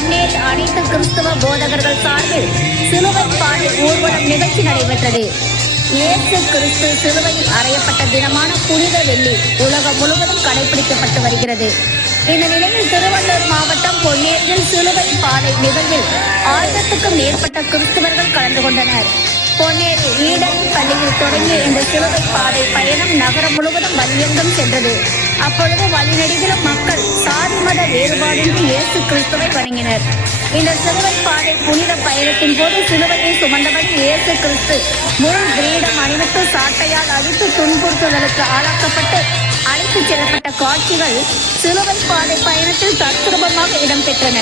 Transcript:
பொன்னேரி அனைத்து கிறிஸ்துவ போதகர்கள் சார்பில் சிலுவை பாதை ஊர்வலம் நிகழ்ச்சி நடைபெற்றது. இயேசு கிறிஸ்து சிலுவையில் அறையப்பட்ட தினமான புனித வெள்ளி உலகம் முழுவதும் கடைபிடிக்கப்பட்டு வருகிறது. இந்த நிலையில் திருவள்ளூர் மாவட்டம் பொன்னேரியில் சிலுவை பாதை நிகழ்வில் 1000க்கும் மேற்பட்ட கிறிஸ்தவர்கள் கலந்து கொண்டனர். பொன்னேரி ஈடன் பள்ளியில் தொடங்கிய இந்த சிலுவை பாதை பயணம் நகரம் முழுவதும் வழியெங்கும் சென்றது. அப்பொழுது வழிநெடுகிலும் மக்கள் சாதி மத வேறுபாடின்றி இயேசு கிறிஸ்துவை வணங்கினர். இந்த சிலுவை பாதை புனித பயணத்தின் போது சிலுவையை சுமந்தபடி இயேசு கிறிஸ்து முழு கிரீடம் அணிவித்து சாட்டையால் அடித்து துன்புறுத்துதலுக்கு ஆளாக்கப்பட்டு அழைத்துச் செல்லப்பட்ட காட்சிகள் சிலுவை பாதை பயணத்தில் தத்ரூபமாக இடம்பெற்றன.